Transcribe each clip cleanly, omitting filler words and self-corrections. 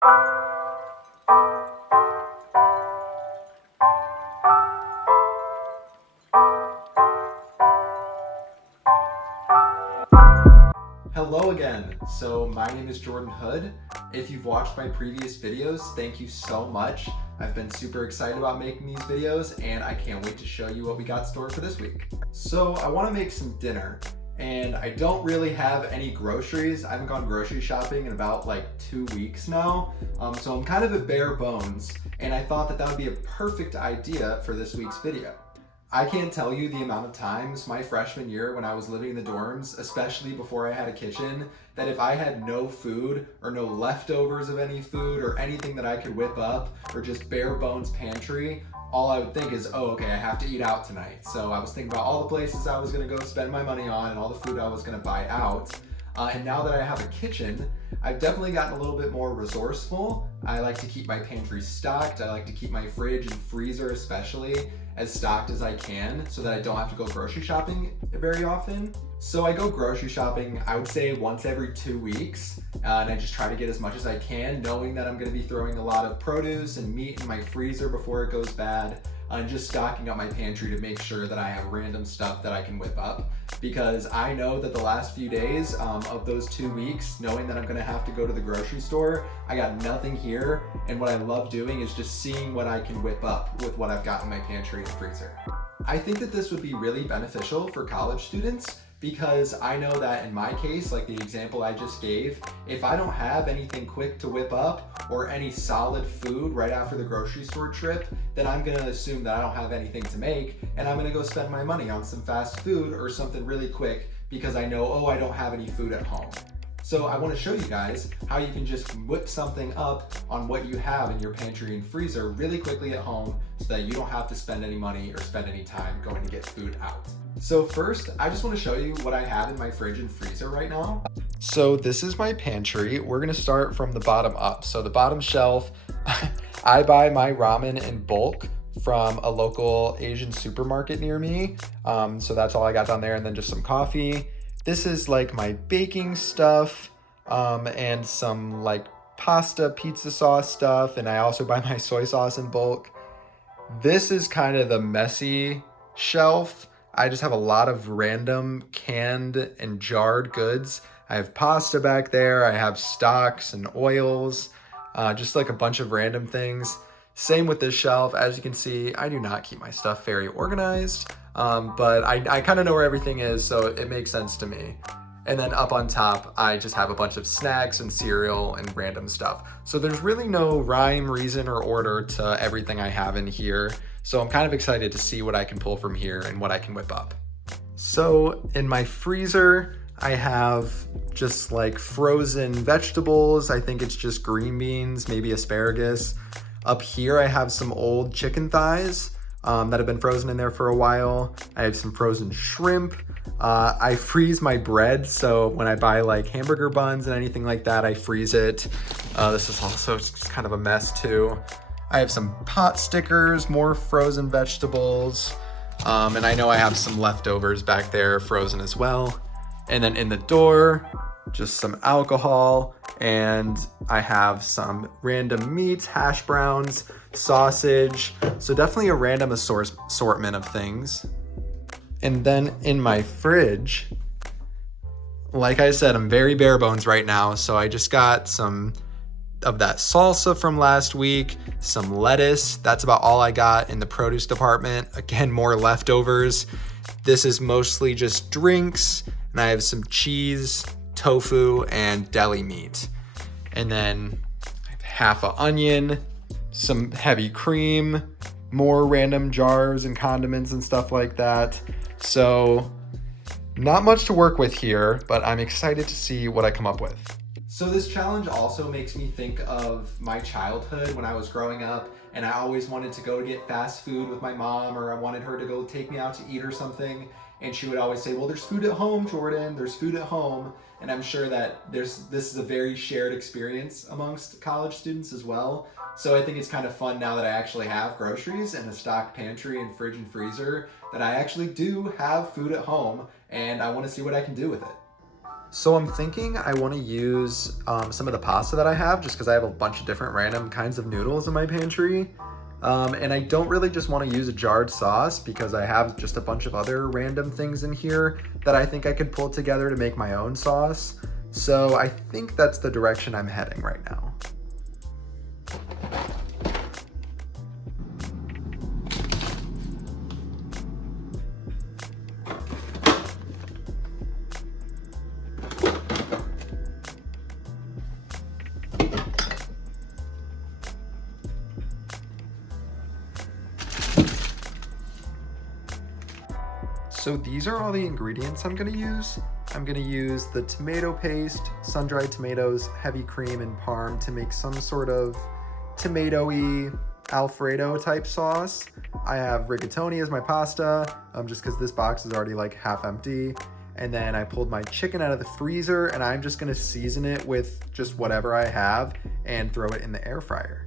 Hello again. So my name is Jordan Hood. If you've watched my previous videos, thank you so much. I've been super excited about making these videos and I can't wait to show you what we got stored for this week. So I want to make some dinner and I don't really have any groceries. I haven't gone grocery shopping in about like 2 weeks now. So I'm kind of at bare bones and I thought that that would be a perfect idea for this week's video. I can't tell you the amount of times my freshman year when I was living in the dorms, especially before I had a kitchen, that if I had no food or no leftovers of any food or anything that I could whip up or just bare bones pantry, all I would think is, oh, okay, I have to eat out tonight. So I was thinking about all the places I was gonna go spend my money on and all the food I was gonna buy out. And now that I have a kitchen, I've definitely gotten a little bit more resourceful. I like to keep my pantry stocked. I like to keep my fridge and freezer especially as stocked as I can so that I don't have to go grocery shopping very often. So I go grocery shopping, I would say once every 2 weeks, and I just try to get as much as I can, knowing that I'm gonna be throwing a lot of produce and meat in my freezer before it goes bad, and just stocking up my pantry to make sure that I have random stuff that I can whip up. Because I know that the last few days of those 2 weeks, knowing that I'm gonna have to go to the grocery store, I got nothing here, and what I love doing is just seeing what I can whip up with what I've got in my pantry and freezer. I think that this would be really beneficial for college students because I know that in my case, like the example I just gave, if I don't have anything quick to whip up or any solid food right after the grocery store trip, then I'm gonna assume that I don't have anything to make and I'm gonna go spend my money on some fast food or something really quick because I know, oh, I don't have any food at home. So I want to show you guys how you can just whip something up on what you have in your pantry and freezer really quickly at home so that you don't have to spend any money or spend any time going to get food out. So first, I just want to show you what I have in my fridge and freezer right now. So this is my pantry. We're going to start from the bottom up. So the bottom shelf, I buy my ramen in bulk from a local Asian supermarket near me. So that's all I got down there, and then just some coffee. This is like my baking stuff and some like pasta, pizza sauce stuff. And I also buy my soy sauce in bulk. This is kind of the messy shelf. I just have a lot of random canned and jarred goods. I have pasta back there. I have stocks and oils, just like a bunch of random things. Same with this shelf. As you can see, I do not keep my stuff very organized, but I kind of know where everything is, so it makes sense to me. And then up on top, I just have a bunch of snacks and cereal and random stuff. So there's really no rhyme, reason, or order to everything I have in here. So I'm kind of excited to see what I can pull from here and what I can whip up. So in my freezer, I have just like frozen vegetables. I think it's just green beans, maybe asparagus. Up here, I have some old chicken thighs that have been frozen in there for a while. I have some frozen shrimp. I freeze my bread, so when I buy like hamburger buns and anything like that, I freeze it. This is also just kind of a mess too. I have some pot stickers, more frozen vegetables, and I know I have some leftovers back there frozen as well. And then in the door, just some alcohol, and I have some random meats, hash browns, sausage. So definitely a random assortment of things. And then in my fridge, like I said, I'm very bare bones right now. So I just got some of that salsa from last week, some lettuce. That's about all I got in the produce department. Again, more leftovers. This is mostly just drinks, and I have some cheese, tofu, and deli meat. And then I have half an onion, some heavy cream, more random jars and condiments and stuff like that. So not much to work with here, but I'm excited to see what I come up with. So this challenge also makes me think of my childhood when I was growing up and I always wanted to go get fast food with my mom, or I wanted her to go take me out to eat or something. And she would always say, well, there's food at home, Jordan, there's food at home. And I'm sure that this is a very shared experience amongst college students as well. So I think it's kind of fun now that I actually have groceries and a stocked pantry and fridge and freezer, that I actually do have food at home, and I want to see what I can do with it. So I'm thinking I want to use some of the pasta that I have, just because I have a bunch of different random kinds of noodles in my pantry. And I don't really just want to use a jarred sauce because I have just a bunch of other random things in here that I think I could pull together to make my own sauce. So I think that's the direction I'm heading right now. So these are all the ingredients I'm gonna use. I'm gonna use the tomato paste, sun-dried tomatoes, heavy cream, and parm to make some sort of tomato-y Alfredo type sauce. I have rigatoni as my pasta, just because this box is already like half empty. And then I pulled my chicken out of the freezer, and I'm just gonna season it with just whatever I have and throw it in the air fryer.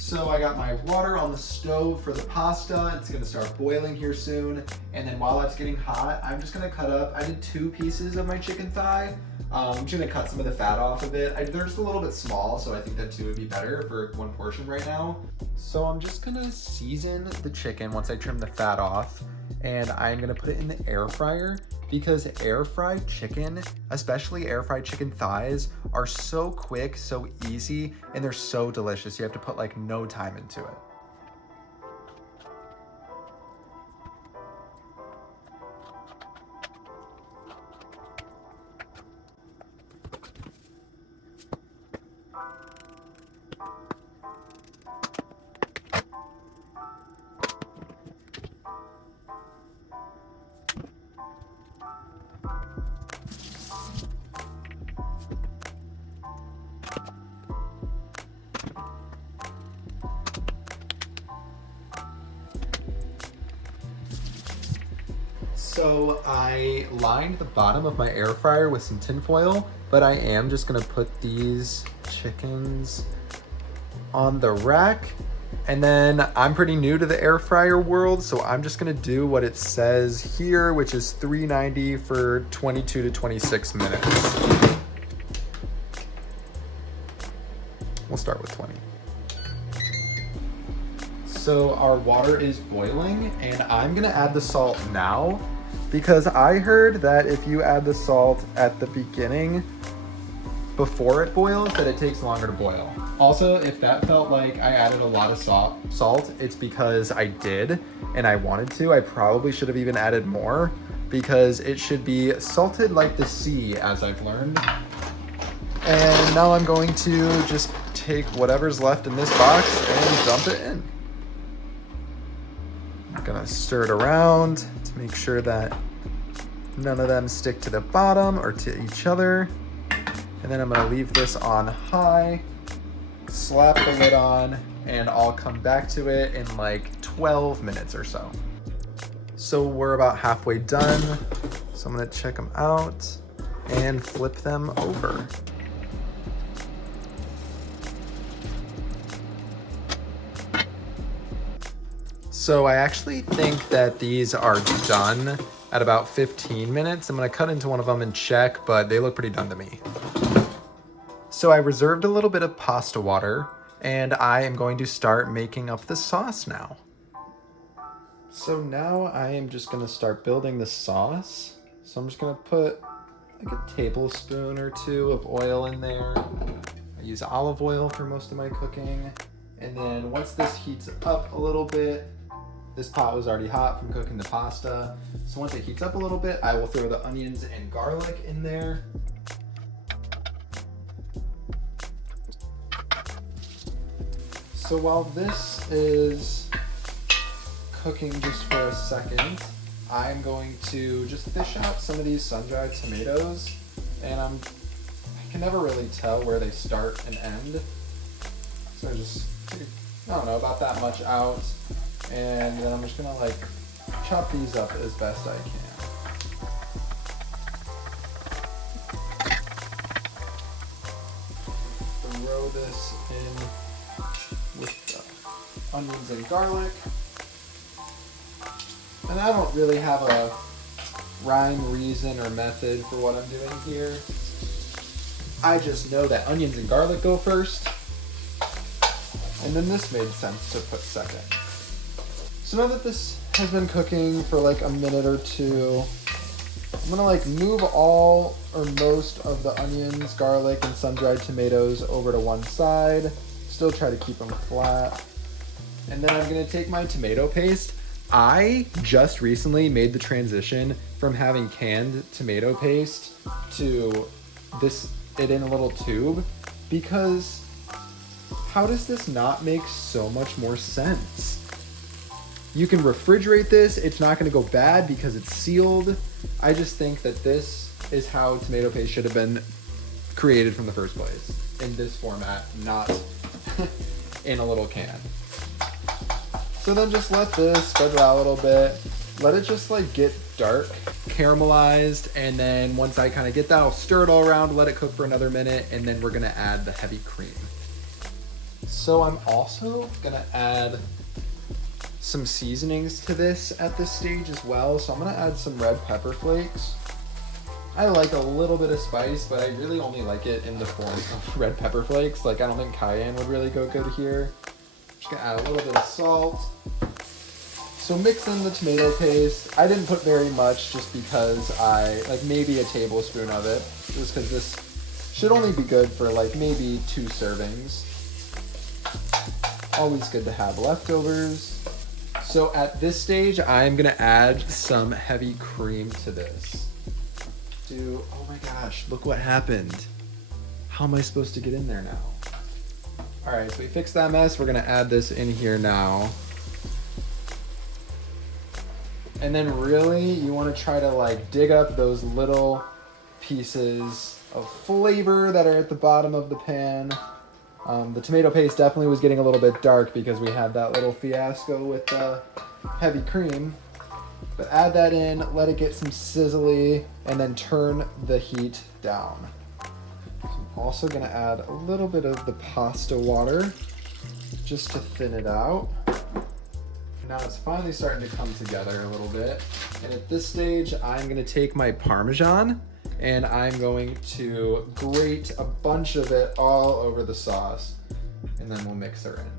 So I got my water on the stove for the pasta. It's gonna start boiling here soon. And then while that's getting hot, I'm just gonna cut up, I did 2 pieces of my chicken thigh. I'm just gonna cut some of the fat off of it. They're just a little bit small, so I think that 2 would be better for 1 portion right now. So I'm just gonna season the chicken once I trim the fat off, and I'm gonna put it in the air fryer because air fried chicken, especially air fried chicken thighs, are so quick, so easy, and they're so delicious. You have to put like no time into it. So I lined the bottom of my air fryer with some tin foil, but I am just gonna put these chickens on the rack. And then I'm pretty new to the air fryer world, so I'm just gonna do what it says here, which is 390 for 22 to 26 minutes. We'll start with 20. So our water is boiling, and I'm gonna add the salt now because I heard that if you add the salt at the beginning before it boils, that it takes longer to boil. Also, if that felt like I added a lot of salt, it's because I did and I wanted to. I probably should have even added more because it should be salted like the sea, as I've learned. And now I'm going to just take whatever's left in this box and dump it in. I'm gonna stir it around to make sure that none of them stick to the bottom or to each other. And then I'm gonna leave this on high, slap the lid on, and I'll come back to it in like 12 minutes or so. So we're about halfway done. So I'm gonna check them out and flip them over. So I actually think that these are done at about 15 minutes. I'm gonna cut into one of them and check, but they look pretty done to me. So I reserved a little bit of pasta water, and I am going to start making up the sauce now. So now I am just gonna start building the sauce. So I'm just gonna put like a tablespoon or 2 of oil in there. I use olive oil for most of my cooking. And then once this heats up a little bit, this pot was already hot from cooking the pasta. So once it heats up a little bit, I will throw the onions and garlic in there. So while this is cooking just for a second, I'm going to just fish out some of these sun-dried tomatoes. And I can never really tell where they start and end. So I just, I don't know, about that much out. And then I'm just gonna like chop these up as best I can. Throw this in with the onions and garlic. And I don't really have a rhyme, reason, or method for what I'm doing here. I just know that onions and garlic go first, and then this made sense to put second. So now that this has been cooking for like a minute or two, I'm gonna like move all or most of the onions, garlic, and sun-dried tomatoes over to one side. Still try to keep them flat. And then I'm gonna take my tomato paste. I just recently made the transition from having canned tomato paste to it in a little tube, because how does this not make so much more sense? You can refrigerate this, it's not gonna go bad because it's sealed. I just think that this is how tomato paste should have been created from the first place, in this format, not in a little can. So then just let this spread it out a little bit. Let it just like get dark, caramelized, and then once I kind of get that, I'll stir it all around, let it cook for another minute, and then we're gonna add the heavy cream. So I'm also gonna add some seasonings to this at this stage as well. So I'm gonna add some red pepper flakes. I like a little bit of spice, but I really only like it in the form of red pepper flakes. Like I don't think cayenne would really go good here. Just gonna add a little bit of salt. So mix in the tomato paste. I didn't put very much just because like maybe a tablespoon of it, just because this should only be good for like maybe 2 servings. Always good to have leftovers. So at this stage, I'm gonna add some heavy cream to this. Oh my gosh, look what happened. How am I supposed to get in there now? All right, so we fixed that mess. We're gonna add this in here now. And then really, you wanna try to like dig up those little pieces of flavor that are at the bottom of the pan. The tomato paste definitely was getting a little bit dark because we had that little fiasco with the heavy cream. But add that in, let it get some sizzly, and then turn the heat down. So I'm also gonna add a little bit of the pasta water just to thin it out. Now it's finally starting to come together a little bit. And at this stage, I'm gonna take my Parmesan and I'm going to grate a bunch of it all over the sauce, and then we'll mix her in.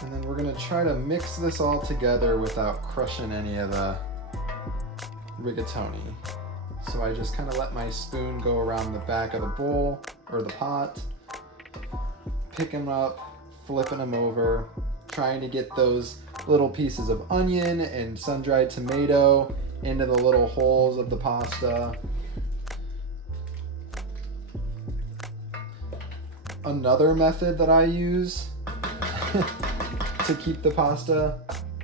And then we're gonna try to mix this all together without crushing any of the rigatoni. So I just kind of let my spoon go around the back of the bowl or the pot, picking them up, flipping them over, trying to get those little pieces of onion and sun-dried tomato into the little holes of the pasta. Another method that I use to keep the pasta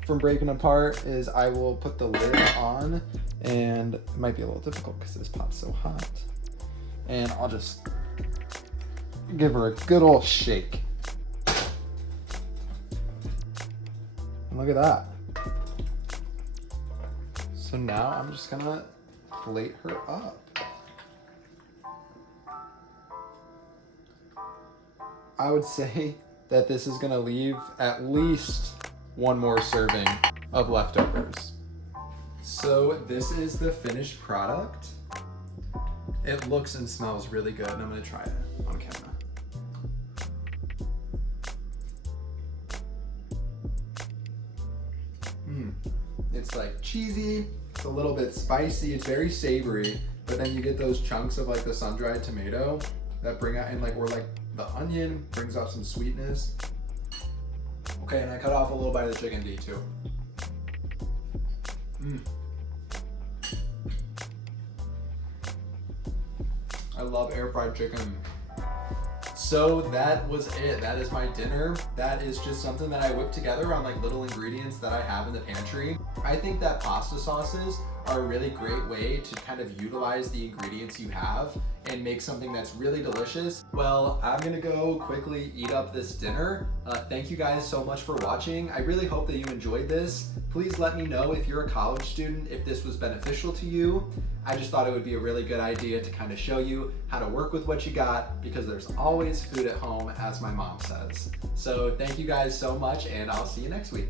from breaking apart is I will put the lid on, and it might be a little difficult because this pot's so hot. And I'll just give her a good old shake. And look at that. So now I'm just gonna plate her up. I would say that this is gonna leave at least one more serving of leftovers. So this is the finished product. It looks and smells really good, and I'm gonna try it on camera. It's like cheesy, it's a little bit spicy, it's very savory, but then you get those chunks of like the sun-dried tomato that bring out, and like, or like the onion brings out some sweetness. Okay, and I cut off a little bite of the chicken D too. I love air fried chicken. So that was it. That is my dinner. That is just something that I whipped together on like little ingredients that I have in the pantry. I think that pasta sauces are a really great way to kind of utilize the ingredients you have and make something that's really delicious. Well, I'm gonna go quickly eat up this dinner. Thank you guys so much for watching. I really hope that you enjoyed this. Please let me know if you're a college student, if this was beneficial to you. I just thought it would be a really good idea to kind of show you how to work with what you got, because there's always food at home, as my mom says. So thank you guys so much, and I'll see you next week.